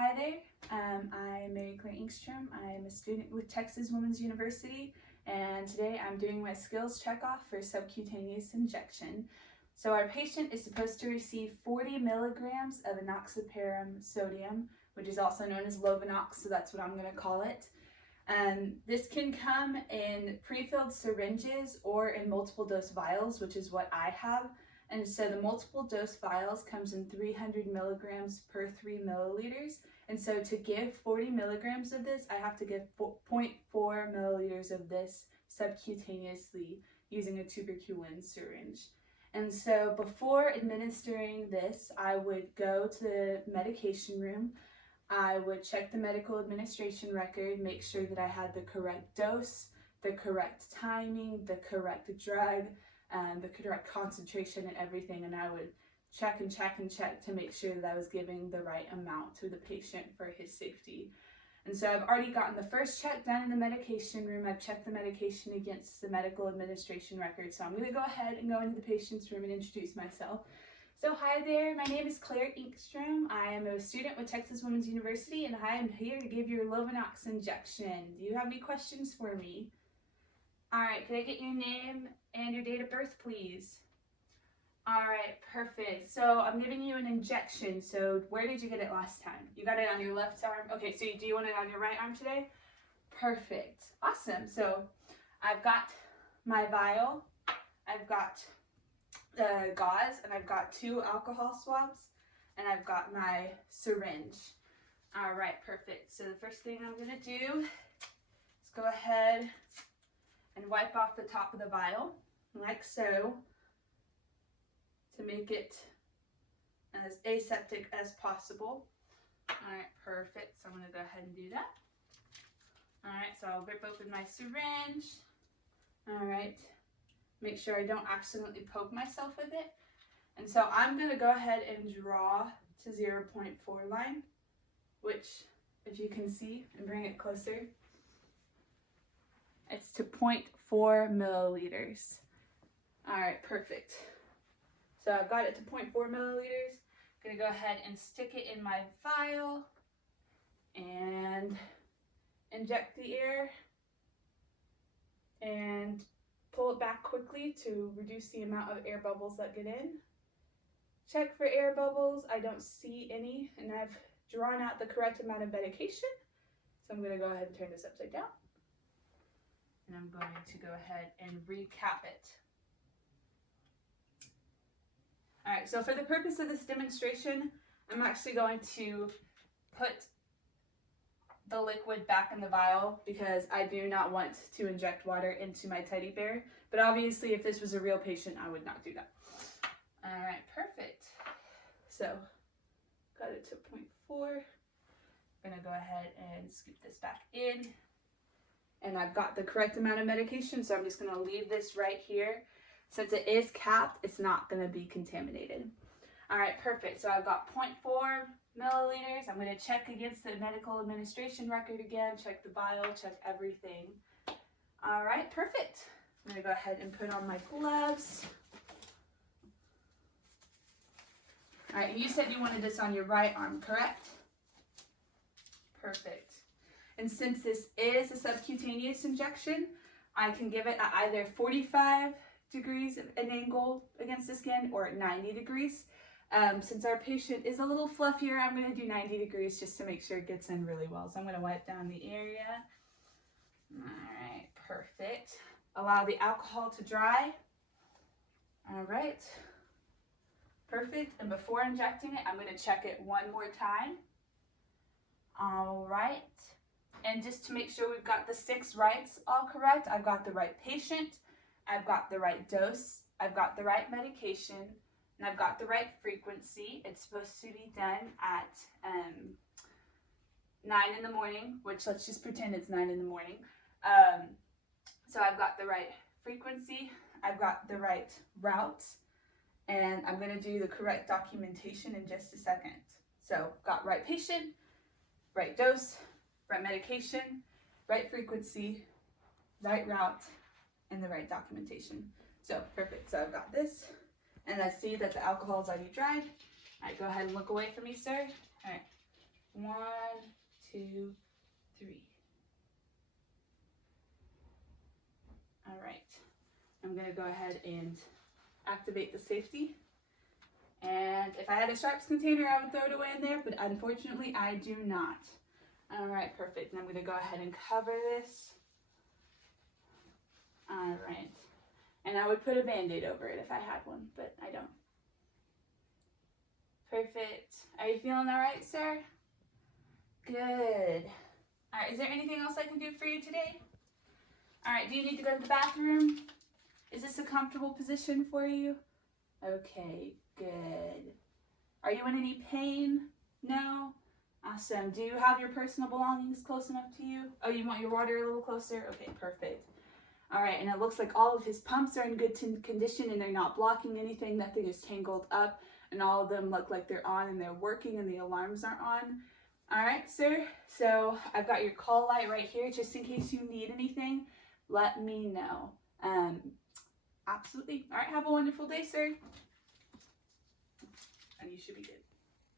Hi there, I'm Mary Claire Inkstrom. I'm a student with Texas Women's University, and today I'm doing my skills checkoff for subcutaneous injection. So our patient is supposed to receive 40 milligrams of enoxaparin sodium, which is also known as Lovenox, so that's what I'm going to call it. This can come in pre-filled syringes or in multiple dose vials, which is what I have. And so the multiple dose vials comes in 300 milligrams per 3 milliliters. And so to give 40 milligrams of this, I have to give 0.4 milliliters of this subcutaneously using a tuberculin syringe. And so before administering this, I would go to the medication room. I would check the medical administration record, make sure that I had the correct dose, the correct timing, the correct drug, the correct concentration and everything, and I would check and check and check to make sure that I was giving the right amount to the patient for his safety. And so I've already gotten the first check done in the medication room. I've checked the medication against the medical administration record, so I'm going to go ahead and go into the patient's room and introduce myself. So hi there, my name is Claire Inkstrom. I am a student with Texas Women's University, and I am here to give you a Lovenox injection. Do you have any questions for me? Alright, can I get your name and your date of birth, please? Alright, perfect. So I'm giving you an injection. So where did you get it last time? You got it on your left arm? Okay, so do you want it on your right arm today? Perfect. Awesome. So I've got my vial, I've got the gauze, and I've got 2 alcohol swabs, and I've got my syringe. Alright, perfect. So the first thing I'm going to do is go ahead and wipe off the top of the vial, like so, to make it as aseptic as possible. Alright, perfect. So I'm going to go ahead and do that. Alright, so I'll rip open my syringe. Alright, make sure I don't accidentally poke myself with it. And so I'm going to go ahead and draw to 0.4 line, which, if you can see, and bring it closer, it's to 0.4 milliliters. Alright, perfect. So I've got it to 0.4 milliliters. I'm going to go ahead and stick it in my vial and inject the air and pull it back quickly to reduce the amount of air bubbles that get in. Check for air bubbles. I don't see any, and I've drawn out the correct amount of medication. So I'm going to go ahead and turn this upside down. And I'm going to go ahead and recap it. Alright, so for the purpose of this demonstration, I'm actually going to put the liquid back in the vial because I do not want to inject water into my teddy bear. But obviously, if this was a real patient, I would not do that. Alright, perfect. So, got it to 0.4. I'm going to go ahead and scoop this back in. And I've got the correct amount of medication, so I'm just going to leave this right here. Since it is capped, it's not going to be contaminated. Alright, perfect. So I've got 0.4 milliliters. I'm going to check against the medical administration record again, check the vial, check everything. Alright, perfect. I'm going to go ahead and put on my gloves. Alright, you said you wanted this on your right arm, correct? Perfect. And since this is a subcutaneous injection, I can give it at either 45 degrees of an angle against the skin or at 90 degrees. Since our patient is a little fluffier, I'm going to do 90 degrees just to make sure it gets in really well. So I'm going to wipe down the area. Alright, perfect. Allow the alcohol to dry. Alright, perfect. And before injecting it, I'm going to check it one more time. Alright. And just to make sure we've got the 6 rights all correct, I've got the right patient, I've got the right dose, I've got the right medication, and I've got the right frequency. It's supposed to be done at 9 in the morning, which let's just pretend it's 9 in the morning. So I've got the right frequency, I've got the right route, and I'm going to do the correct documentation in just a second. So got right patient, right dose, right medication, right frequency, right route, and the right documentation. So perfect. So I've got this, and I see that the alcohol is already dried. All right, go ahead and look away from me, sir. All right. 1, 2, 3. All right. I'm going to go ahead and activate the safety. And if I had a sharps container, I would throw it away in there, but unfortunately I do not. All right, perfect. And I'm going to go ahead and cover this. All right. And I would put a Band-Aid over it if I had one, but I don't. Perfect. Are you feeling all right, sir? Good. All right, is there anything else I can do for you today? All right, do you need to go to the bathroom? Is this a comfortable position for you? Okay, good. Are you in any pain? No? Awesome. Do you have your personal belongings close enough to you? Oh, you want your water a little closer? Okay, perfect. All right, and it looks like all of his pumps are in good condition and they're not blocking anything. Nothing is tangled up, and all of them look like they're on and they're working and the alarms are on. All right, sir. So I've got your call light right here just in case you need anything. Let me know. Absolutely. All right, have a wonderful day, sir. And you should be good.